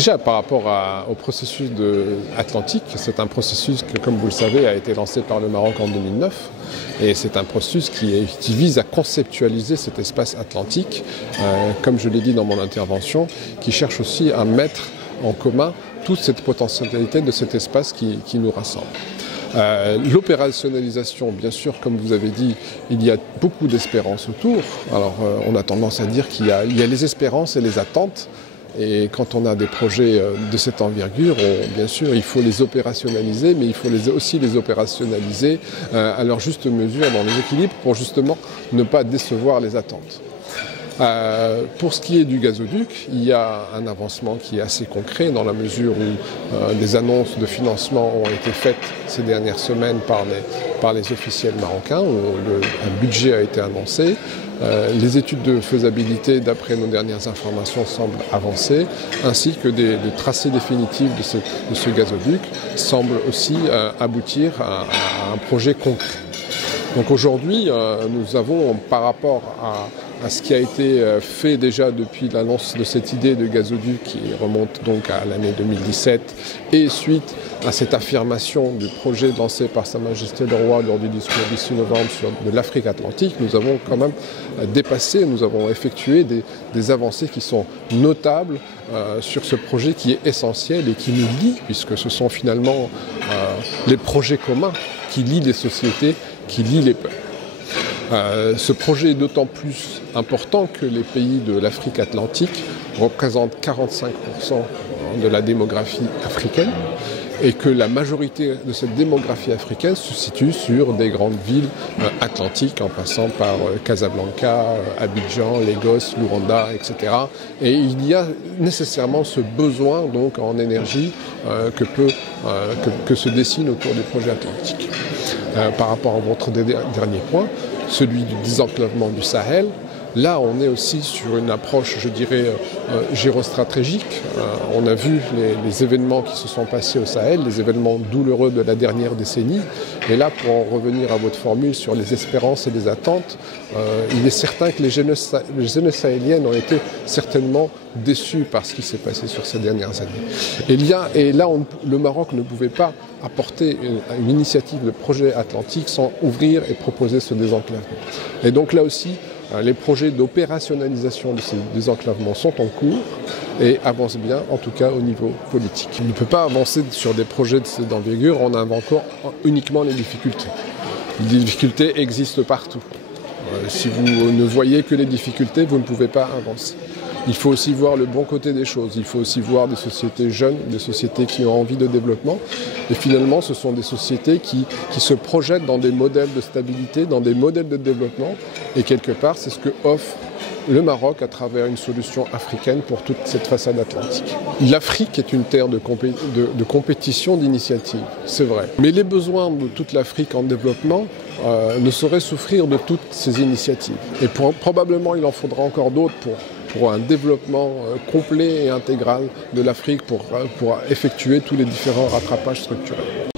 Déjà, par rapport au processus atlantique, c'est un processus que, comme vous le savez, a été lancé par le Maroc en 2009. Et c'est un processus qui vise à conceptualiser cet espace atlantique, comme je l'ai dit dans mon intervention, qui cherche aussi à mettre en commun toute cette potentialité de cet espace qui nous rassemble. L'opérationnalisation, bien sûr, comme vous avez dit, il y a beaucoup d'espérances autour. Alors, on a tendance à dire qu'il y a les espérances et les attentes. Et quand on a des projets de cette envergure, bien sûr, il faut les opérationnaliser, mais il faut aussi les opérationnaliser à leur juste mesure, dans les équilibres, pour justement ne pas décevoir les attentes. Pour ce qui est du gazoduc, il y a un avancement qui est assez concret dans la mesure où des annonces de financement ont été faites ces dernières semaines par les officiels marocains, où un budget a été annoncé. Les études de faisabilité, d'après nos dernières informations, semblent avancer, ainsi que des tracés définitifs de ce gazoduc semblent aussi aboutir à un projet concret. Donc aujourd'hui, nous avons, par rapport à ce qui a été fait déjà depuis l'annonce de cette idée de gazoduc qui remonte donc à l'année 2017 et suite à cette affirmation du projet lancé par Sa Majesté le Roi lors du discours du 6 novembre de l'Afrique atlantique, nous avons quand même dépassé, nous avons effectué des avancées qui sont notables sur ce projet qui est essentiel et qui nous lie, puisque ce sont finalement les projets communs qui lient les sociétés, qui lient les peuples. Ce projet est d'autant plus important que les pays de l'Afrique atlantique représentent 45% de la démographie africaine et que la majorité de cette démographie africaine se situe sur des grandes villes atlantiques en passant par Casablanca, Abidjan, Lagos, Luanda, etc. Et il y a nécessairement ce besoin donc en énergie que se dessine autour du projet atlantique. Par rapport à votre dernier point, celui du désenclavement du Sahel, là on est aussi sur une approche, je dirais, géostratégique. On a vu les événements qui se sont passés au Sahel, les événements douloureux de la dernière décennie. Et là, pour en revenir à votre formule sur les espérances et les attentes, il est certain que les jeunes sahéliennes ont été certainement déçus par ce qui s'est passé sur ces dernières années. Et là, le Maroc ne pouvait pas apporter une initiative de projet atlantique sans ouvrir et proposer ce désenclavement. Et donc là aussi, les projets d'opérationnalisation de ces désenclavements sont en cours et avancent bien, en tout cas au niveau politique. On ne peut pas avancer sur des projets de cette envergure en invoquant uniquement les difficultés. Les difficultés existent partout. Si vous ne voyez que les difficultés, vous ne pouvez pas avancer. Il faut aussi voir le bon côté des choses. Il faut aussi voir des sociétés jeunes, des sociétés qui ont envie de développement. Et finalement, ce sont des sociétés qui se projettent dans des modèles de stabilité, dans des modèles de développement. Et quelque part, c'est ce que offre le Maroc à travers une solution africaine pour toute cette façade atlantique. L'Afrique est une terre de compétition, d'initiative, c'est vrai. Mais les besoins de toute l'Afrique en développement ne sauraient souffrir de toutes ces initiatives. Et probablement, il en faudra encore d'autres pour un développement complet et intégral de l'Afrique pour effectuer tous les différents rattrapages structurels.